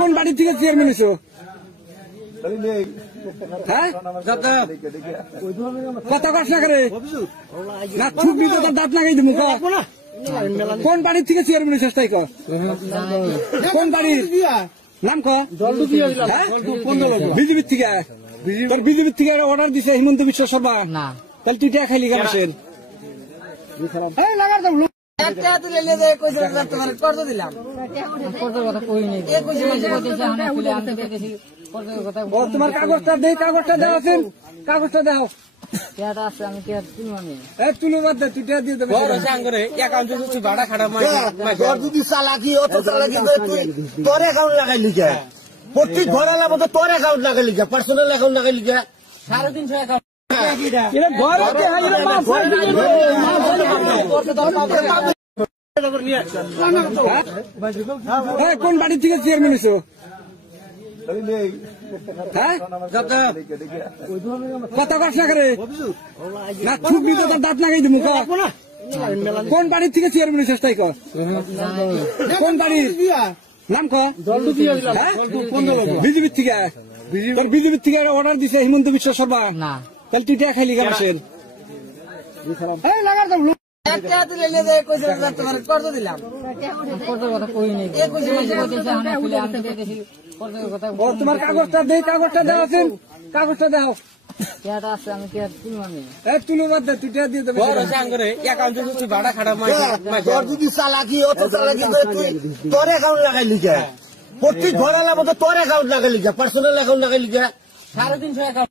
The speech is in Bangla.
কোন বাড়ি থেকে চেয়ারম্যান হয়েছো? হ্যাঁ কথা কস না করে না ছুটি তো দাঁত লাগাই দিব। কোন বাড়ির থেকে চেয়ারম্যান হয়েছিস তাই কর? কোন বাড়ির নাম ক? বিজেপির থেকে? তোর বিজেপির থেকে অর্ডার দিছে হিমন্ত বিশ্ব শর্মা, তাহলে তুই টাকা খাইলি গাছের তোমার কাগজটা দে, কাগজটা দেওয়া আছেন, কাগজটা দাও। তুলো বাদ দে, তুই দিয়ে দেবে যদি চালাকি অত চালাকি করে তুই তোর অ্যাকাউন্ট লাগাই লিখা প্রত্যেক ঘর আলার মতো তোর অ্যাকাউন্ট লাগাই লিখা পার্সোনাল অ্যাকাউন্ট লাগাই লিখা 350 অ্যাকাউন্ট কোন বাড়ি থেকে চেয়ারম্যান হয়েছো? হ্যাঁ কথা কস না করে না ছুটি তো দাঁত লাগাই দিব। কোন বাড়ির থেকে চেয়ারম্যান হয়েছিস তাই কর? কোন বাড়ির নাম ক? বিজেপির থেকে? তোর বিজেপির থেকে অর্ডার দিছে হিমন্ত বিশ্ব শর্মা, তাহলে তুই টাকা খাইলি গাছের তোমার কাগজটা দে, কাগজটা দেওয়া আছেন, কাগজটা দাও। তুলো বাদ দে, তুই দিয়ে দেবে যদি চালাকি অত চালাকি করে তুই তোর অ্যাকাউন্ট লাগাই লিখা প্রত্যেক ঘর আলার মতো তোর অ্যাকাউন্ট লাগাই লিখা পার্সোনাল অ্যাকাউন্ট লাগাই লিখা 350 অ্যাকাউন্ট